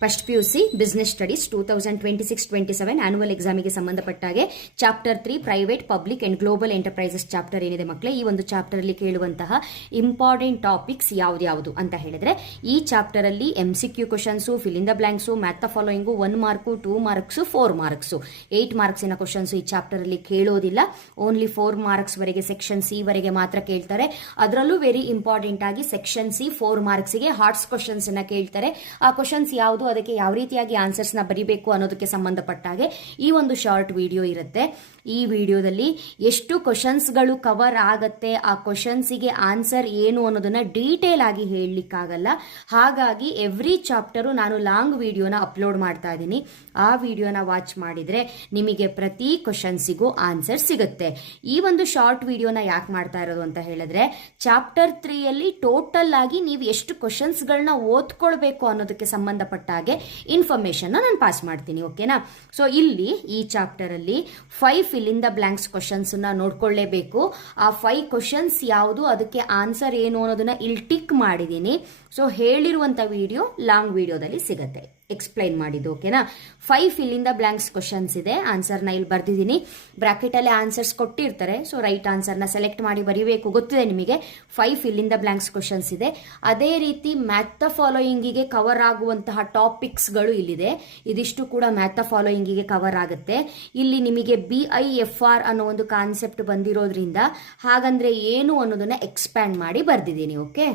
First PUC business studies 2026-27 annual ಎಕ್ಸಾಮಿಗೆ ಸಂಬಂಧಪಟ್ಟಾಗೆ chapter 3 private public and global enterprises chapter ಏನಿದೆ ಮಕ್ಕಳೇ, ಈ ಒಂದು ಚಾಪ್ಟರ್ ಅಲ್ಲಿ ಕೇಳುವಂತಹ ಇಂಪಾರ್ಟೆಂಟ್ ಟಾಪಿಕ್ಸ್ ಯಾವ್ದು ಅಂತ ಹೇಳಿದ್ರೆ, ಈ ಚಾಪ್ಟರ್ ಅಲ್ಲಿ MCQ questions, fill in the blanks, match the following 1 mark, 2 marks, 4 marks, 8 ಮಾರ್ಕ್ಸಿನ ಕ್ವಶನ್ಸ್ ಈ ಚಾಪ್ಟರ್ ಅಲ್ಲಿ ಕೇಳೋದಿಲ್ಲ. ಓನ್ಲಿ 4 ಮಾರ್ಕ್ಸ್ ವರೆಗೆ ಸೆಕ್ಷನ್ ಸಿ ವರೆಗೆ ಮಾತ್ರ ಕೇಳ್ತಾರೆ. ಅದರಲ್ಲೂ ವೆರಿ ಇಂಪಾರ್ಟೆಂಟ್ ಆಗಿ ಸೆಕ್ಷನ್ ಸಿ 4 ಮಾರ್ಕ್ಸ್ಗೆ ಹಾರ್ಟ್ಸ್ ಕ್ವಶನ್ಸ್ ಅನ್ನ ಕೇಳ್ತಾರೆ. ಆ ಕ್ವಶನ್ಸ್ ಯಾವುದು, ಅದಕ್ಕೆ ಯಾವ ರೀತಿಯಾಗಿ ಆನ್ಸರ್ಸ್ ನ ಬರೀಬೇಕು ಅನ್ನೋದಕ್ಕೆ ಸಂಬಂಧಪಟ್ಟಾಗೆ ಈ ಒಂದು ಶಾರ್ಟ್ ವಿಡಿಯೋ ಇರುತ್ತೆ. ಈ ವಿಡಿಯೋದಲ್ಲಿ ಎಷ್ಟು ಕ್ವಶನ್ಸ್ ಗಳು ಕವರ್ ಆಗತ್ತೆ, ಆ ಕ್ವಶನ್ಸಿಗೆ ಆನ್ಸರ್ ಏನು ಅನ್ನೋದನ್ನ ಡೀಟೇಲ್ ಆಗಿ ಹೇಳಲಿಕ್ಕಾಗಲ್ಲ. ಹಾಗಾಗಿ ಎವ್ರಿ ಚಾಪ್ಟರು ನಾನು ಲಾಂಗ್ ವಿಡಿಯೋನ ಅಪ್ಲೋಡ್ ಮಾಡ್ತಾ ಇದ್ದೀನಿ. ಆ ವಿಡಿಯೋನ ವಾಚ್ ಮಾಡಿದ್ರೆ ನಿಮಗೆ ಪ್ರತಿ ಕ್ವಶನ್ಸಿಗೂ ಆನ್ಸರ್ ಸಿಗುತ್ತೆ. ಈ ಒಂದು ಶಾರ್ಟ್ ವಿಡಿಯೋನ ಯಾಕೆ ಮಾಡ್ತಾ ಇರೋದು ಅಂತ ಹೇಳಿದ್ರೆ, ಚಾಪ್ಟರ್ 3 ಅಲ್ಲಿ ಟೋಟಲ್ ಆಗಿ ನೀವು ಎಷ್ಟು ಕ್ವಶನ್ಸ್ ಗಳನ್ನ ಓದ್ಕೊಳ್ಬೇಕು ಅನ್ನೋದಕ್ಕೆ ಸಂಬಂಧಪಟ್ಟಾಗೆ ಇನ್ಫಾರ್ಮೇಶನ್ ನಾನು ಪಾಸ್ ಮಾಡ್ತೀನಿ. ಓಕೆನಾ? ಸೊ ಇಲ್ಲಿ ಈ ಚಾಪ್ಟರ್ ಅಲ್ಲಿ 5 fill in the blanks questions ನೋಡ್ಕೊಳ್ಳೇಬೇಕು. ಆ 5 ಕ್ವಶನ್ಸ್ ಯಾವುದು, ಅದಕ್ಕೆ ಆನ್ಸರ್ ಏನು ಅನ್ನೋದನ್ನ ಇಲ್ಲಿ ಟಿಕ್ ಮಾಡಿದೀನಿ. ಸೊ ಹೇಳಿರುವಂತ ವಿಡಿಯೋ ಲಾಂಗ್ ವಿಡಿಯೋದಲ್ಲಿ ಸಿಗುತ್ತೆ ಎಕ್ಸ್ಪ್ಲೈನ್ ಮಾಡಿದ್ದು. ಓಕೆನಾ? 5 fill in the blanks questions ಇದೆ. ಆನ್ಸರ್ನ ಇಲ್ಲಿ ಬರ್ದಿದ್ದೀನಿ. ಬ್ರಾಕೆಟ್ ಅಲ್ಲಿ ಆನ್ಸರ್ಸ್ ಕೊಟ್ಟಿರ್ತಾರೆ. ಸೊ ರೈಟ್ ಆನ್ಸರ್ನ ಸೆಲೆಕ್ಟ್ ಮಾಡಿ ಬರೀಬೇಕು. ಗೊತ್ತಿದೆ ನಿಮಗೆ 5 fill in the blanks questions ಇದೆ. ಅದೇ ರೀತಿ ಮ್ಯಾಥ್ ದ ಫಾಲೋಯಿಂಗಿಗೆ ಕವರ್ ಆಗುವಂತಹ ಟಾಪಿಕ್ಸ್ ಗಳು ಇಲ್ಲಿದೆ. ಇದಿಷ್ಟು ಕೂಡ ಮ್ಯಾಥ್ ದ ಫಾಲೋಯಿಂಗಿಗೆ ಕವರ್ ಆಗುತ್ತೆ. ಇಲ್ಲಿ ನಿಮಗೆ BIFR ಅನ್ನೋ ಒಂದು ಕಾನ್ಸೆಪ್ಟ್ ಬಂದಿರೋದ್ರಿಂದ ಹಾಗಂದ್ರೆ ಏನು ಅನ್ನೋದನ್ನ ಎಕ್ಸ್ಪ್ಯಾಂಡ್ ಮಾಡಿ ಬರ್ದಿದ್ದೀನಿ. ಓಕೆ,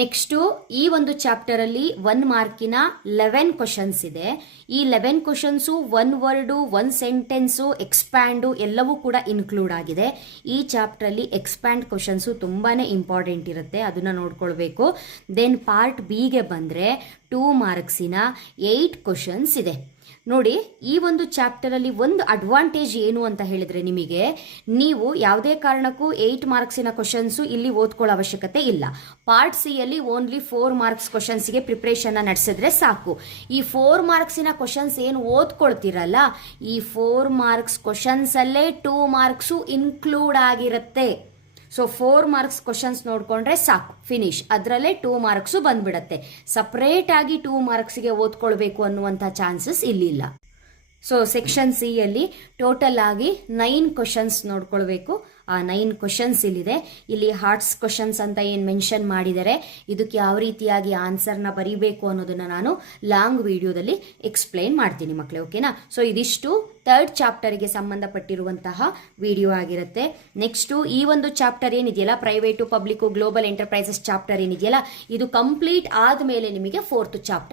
ನೆಕ್ಸ್ಟು ಈ ಒಂದು ಚಾಪ್ಟರ್ ಅಲ್ಲಿ 1 ಮಾರ್ಕಿನ 11 ಕ್ವಶನ್ಸ್ ಇದೆ. ಈ 11 ಕ್ವಶನ್ಸು 1 ವರ್ಡು, 1 ಸೆಂಟೆನ್ಸು, ಎಕ್ಸ್ಪ್ಯಾಂಡು ಎಲ್ಲವೂ ಕೂಡ ಇನ್ಕ್ಲೂಡ್ ಆಗಿದೆ. ಈ ಚಾಪ್ಟರ್ ಅಲ್ಲಿ ಎಕ್ಸ್ಪ್ಯಾಂಡ್ ಕ್ವಶನ್ಸು ತುಂಬಾನೇ ಇಂಪಾರ್ಟೆಂಟ್ ಇರುತ್ತೆ, ಅದನ್ನ ನೋಡ್ಕೊಳ್ಬೇಕು. ದೆನ್ ಪಾರ್ಟ್ B ಗೆ ಬಂದ್ರೆ 2 ಮಾರ್ಕ್ಸಿನ 8 ಕ್ವಶನ್ಸ್ ಇದೆ. ನೋಡಿ, ಈ ಒಂದು ಚಾಪ್ಟರ್ ಅಲ್ಲಿ ಒಂದು ಅಡ್ವಾಂಟೇಜ್ ಏನು ಅಂತ ಹೇಳಿದ್ರೆ, ನಿಮಗೆ ನೀವು ಯಾವುದೇ ಕಾರಣಕ್ಕೂ 8 ಮಾರ್ಕ್ಸಿನ ಕ್ವಶನ್ಸ್ ಇಲ್ಲಿ ಓದ್ಕೊಳ್ಳೋ ಅವಶ್ಯಕತೆ ಇಲ್ಲ. ಪಾರ್ಟ್ C ಅಲ್ಲಿ ಓನ್ಲಿ 4 ಮಾರ್ಕ್ಸ್ ಕ್ವಶನ್ಸ್ಗೆ ಪ್ರಿಪರೇಷನ್ ನಡೆಸಿದ್ರೆ ಸಾಕು. ಈ 4 ಮಾರ್ಕ್ಸಿನ ಕ್ವಶನ್ಸ್ ಏನು ಓದ್ಕೊಳ್ತಿರಲ್ಲ, ಈ 4 ಮಾರ್ಕ್ಸ್ ಕ್ವಶನ್ಸ್ ಅಲ್ಲೇ 2 ಮಾರ್ಕ್ಸು ಇನ್ಕ್ಲೂಡ್ ಆಗಿರುತ್ತೆ. ಸೊ 4 ಮಾರ್ಕ್ಸ್ ಕ್ವಶನ್ಸ್ ನೋಡ್ಕೊಂಡ್ರೆ ಸಾಕು, ಫಿನಿಶ್. ಅದರಲ್ಲೇ 2 ಮಾರ್ಕ್ಸು ಬಂದ್ಬಿಡತ್ತೆ. ಸಪರೇಟ್ ಆಗಿ 2 ಮಾರ್ಕ್ಸ್ಗೆ ಓದ್ಕೊಳ್ಬೇಕು ಅನ್ನುವಂಥ ಚಾನ್ಸಸ್ ಇಲ್ಲಿಲ್ಲ. ಸೊ ಸೆಕ್ಷನ್ ಸಿ ಅಲ್ಲಿ ಟೋಟಲ್ ಆಗಿ 9 ಕ್ವಶನ್ಸ್ ನೋಡ್ಕೊಳ್ಬೇಕು. ಆ 9 ಕ್ವಶನ್ಸ್ ಇಲ್ಲಿದೆ. ಇಲ್ಲಿ ಹಾರ್ಟ್ಸ್ ಕ್ವಶನ್ಸ್ ಅಂತ ಏನು ಮೆನ್ಷನ್ ಮಾಡಿದರೆ, ಇದಕ್ಕೆ ಯಾವ ರೀತಿಯಾಗಿ ಆನ್ಸರ್ನ ಬರೀಬೇಕು ಅನ್ನೋದನ್ನ ನಾನು ಲಾಂಗ್ ವಿಡಿಯೋದಲ್ಲಿ ಎಕ್ಸ್ಪ್ಲೈನ್ ಮಾಡ್ತೀನಿ ಮಕ್ಕಳೇ. ಓಕೆನಾ? ಸೊ ಇದಿಷ್ಟು 3rd ಚಾಪ್ಟರ್ಗೆ ಸಂಬಂಧಪಟ್ಟಿರುವಂತಹ ವಿಡಿಯೋ ಆಗಿರುತ್ತೆ. ನೆಕ್ಸ್ಟು ಈ ಒಂದು ಚಾಪ್ಟರ್ ಏನಿದೆಯಲ್ಲ, private public global enterprises chapter ಏನಿದೆಯಲ್ಲ, ಇದು ಕಂಪ್ಲೀಟ್ ಆದಮೇಲೆ ನಿಮಗೆ 4th ಚಾಪ್ಟರ್